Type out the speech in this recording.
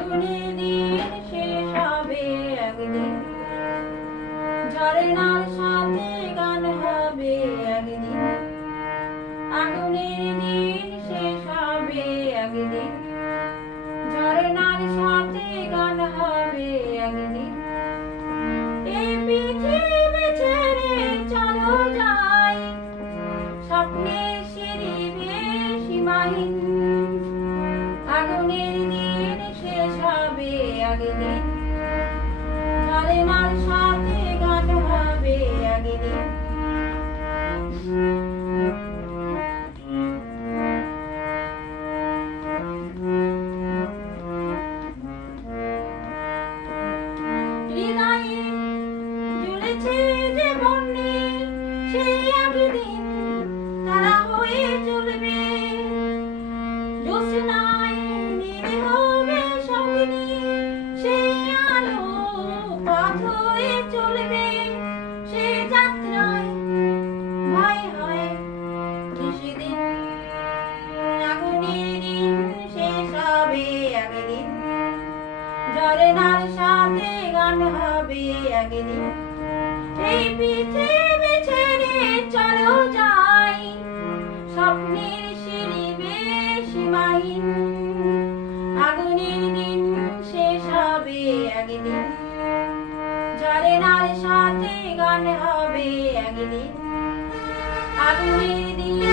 আগুনের দিন শেষ হবে একদিন, ঝরনার সাথে গান হবে একদিন। আগুনের দিন শেষ হবে একদিন, ঝরনার সাথে গান হবে একদিন। এই পৃথিবী ছেড়ে চলো যাই, স্বপ্নের সিঁড়ি বেয়ে সীমাহীন। আগুনের দিন শেষ হবে একদিন, ঝরনার সাথে গান হবে একদিন। হৃদয়ে জ্বলেছে যে বন্যে, সেই একদিন তারা হয়ে জ্বলবে। জ্যোৎস্নায় নীল হবে স্বপ্নে, সেই আলো পথ হয়ে চলবে। সেই যাত্রায় ভয় হয় সেদিন, আগুনের দিন শেষ হবে একদিন, ঝরনার সাথে গান হবে একদিন। এই পৃথিবী ছেড়ে চলো যাই, স্বপ্নের সিঁড়ি বেয়ে সীমাহীন। আগুনের দিন শেষ হবে একদিন, ঝরনার সাথে গান হবে একদিন। আগুনের দিন